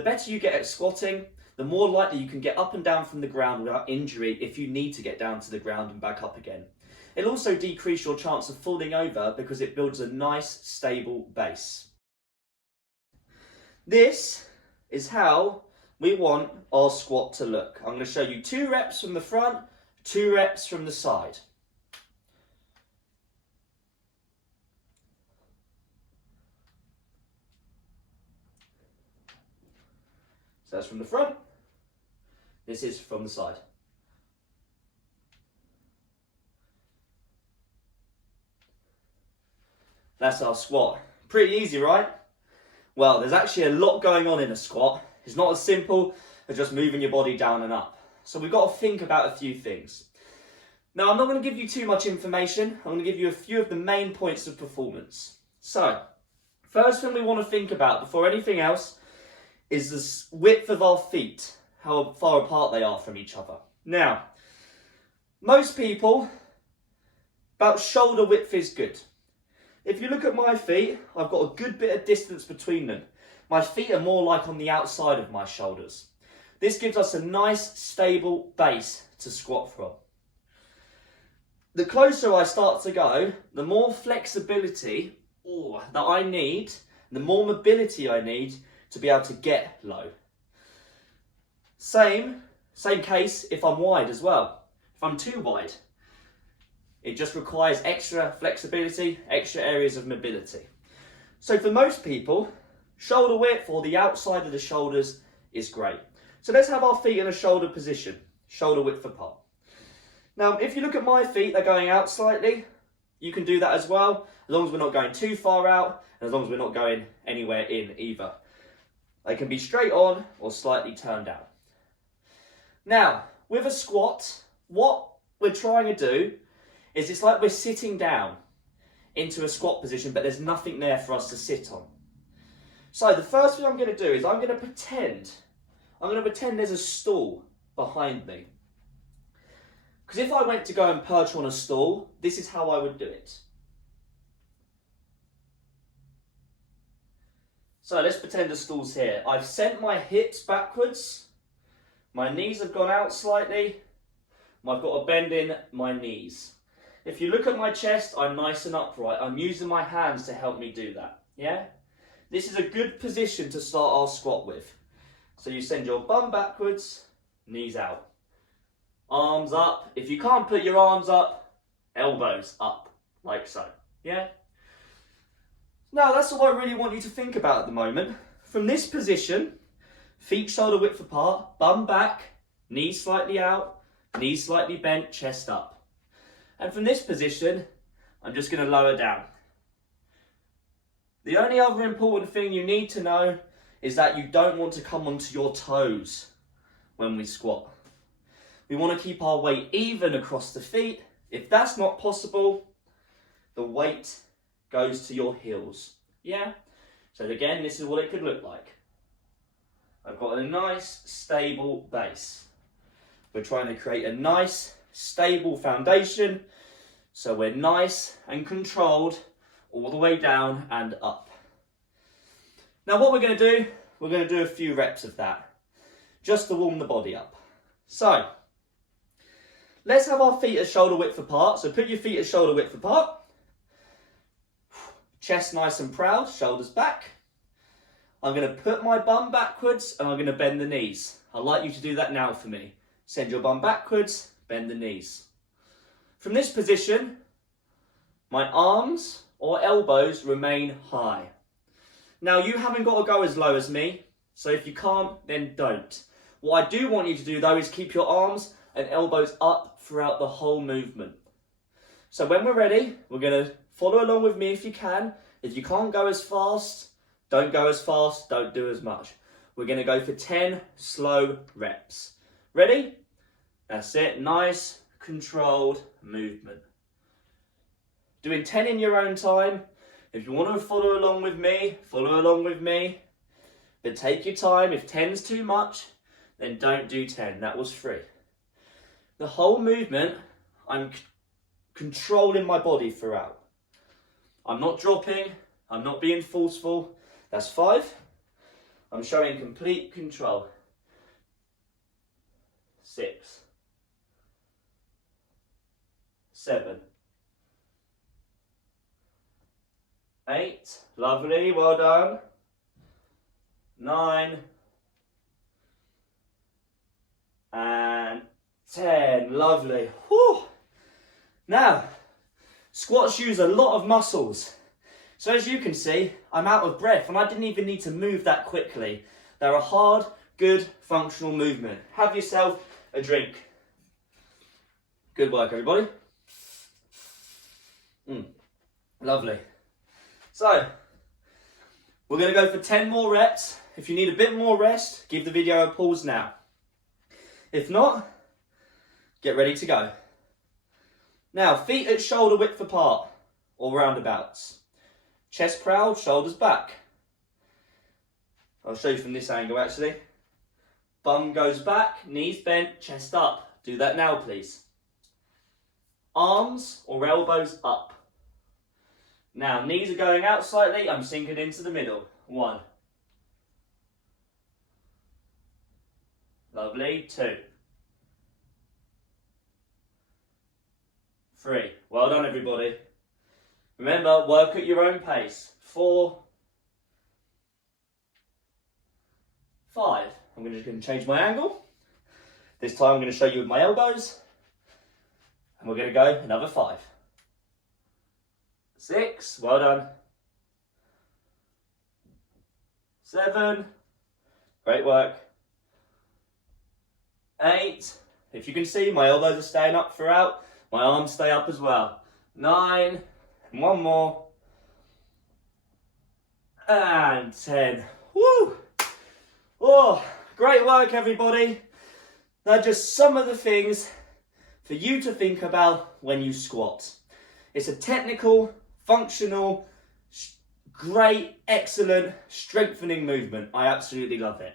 the better you get at squatting, the more likely you can get up and down from the ground without injury if you need to get down to the ground and back up again. It'll also decrease your chance of falling over because it builds a nice, stable base. This is how we want our squat to look. I'm going to show you 2 reps from the front, 2 reps from the side. So that's from the front. This is from the side. That's our squat. Pretty easy, right? Well, there's actually a lot going on in a squat. It's not as simple as just moving your body down and up. So we've got to think about a few things. Now, I'm not going to give you too much information. I'm going to give you a few of the main points of performance. So, first thing we want to think about before anything else is the width of our feet, how far apart they are from each other. Now, most people, about shoulder width is good. If you look at my feet, I've got a good bit of distance between them. My feet are more like on the outside of my shoulders. This gives us a nice, stable base to squat from. The closer I start to go, the more flexibility that I need, the more mobility I need to be able to get low. Same case if I'm wide as well. If I'm too wide, it just requires extra flexibility, extra areas of mobility. So for most people, shoulder width or the outside of the shoulders is great. So let's have our feet in a shoulder position, shoulder width apart. Now, if you look at my feet, they're going out slightly. You can do that as well, as long as we're not going too far out, and as long as we're not going anywhere in either. They can be straight on or slightly turned out. Now, with a squat, what we're trying to do is it's like we're sitting down into a squat position, but there's nothing there for us to sit on. So the first thing I'm going to do is I'm going to pretend there's a stool behind me. Because if I went to go and perch on a stool, this is how I would do it. So let's pretend the stool's here. I've sent my hips backwards. My knees have gone out slightly. I've got a bend in my knees. If you look at my chest, I'm nice and upright. I'm using my hands to help me do that. Yeah? This is a good position to start our squat with. So you send your bum backwards, knees out. Arms up. If you can't put your arms up, elbows up, like so. Yeah? Now that's all I really want you to think about at the moment. From this position, feet shoulder width apart, bum back, knees slightly out, knees slightly bent, chest up. And from this position, I'm just going to lower down. The only other important thing you need to know is that you don't want to come onto your toes when we squat. We want to keep our weight even across the feet. If that's not possible, the weight goes to your heels. Yeah? So again, this is what it could look like. I've got a nice, stable base. We're trying to create a nice, stable foundation, so we're nice and controlled all the way down and up. Now what we're going to do, we're going to do a few reps of that, just to warm the body up. So, let's have our feet at shoulder width apart. So put your feet at shoulder width apart. Chest nice and proud, shoulders back. I'm going to put my bum backwards and I'm going to bend the knees. I'd like you to do that now for me. Send your bum backwards, bend the knees. From this position, my arms or elbows remain high. Now you haven't got to go as low as me, so if you can't, then don't. What I do want you to do though is keep your arms and elbows up throughout the whole movement. So when we're ready, we're going to follow along with me if you can. If you can't go as fast, don't go as fast, don't do as much. We're going to go for 10 slow reps. Ready? That's it. Nice, controlled movement. Doing 10 in your own time. If you want to follow along with me, follow along with me. But take your time. If 10's too much, then don't do 10. That was free. The whole movement, I'm controlling my body throughout. I'm not dropping. I'm not being forceful. That's 5. I'm showing complete control. 6, 7, 8, lovely, well done. 9, and 10, lovely. Whew. Now, squats use a lot of muscles. So as you can see, I'm out of breath and I didn't even need to move that quickly. They're a hard, good, functional movement. Have yourself a drink. Good work, everybody. Lovely. So, we're going to go for 10 more reps. If you need a bit more rest, give the video a pause now. If not, get ready to go. Now, feet at shoulder width apart, or roundabouts. Chest proud, shoulders back. I'll show you from this angle actually. Bum goes back, knees bent, chest up. Do that now, please. Arms or elbows up. Now, knees are going out slightly, I'm sinking into the middle. 1. Lovely, 2. 3. Well done, everybody. Remember, work at your own pace. 4. 5. I'm just going to change my angle. This time I'm going to show you with my elbows. And we're going to go another 5. 6. Well done. 7. Great work. 8. If you can see, my elbows are staying up throughout. My arms stay up as well. 9. And 1 more. And 10. Woo! Oh, great work, everybody. Now, just some of the things for you to think about when you squat. It's a technical, functional, great, excellent, strengthening movement. I absolutely love it.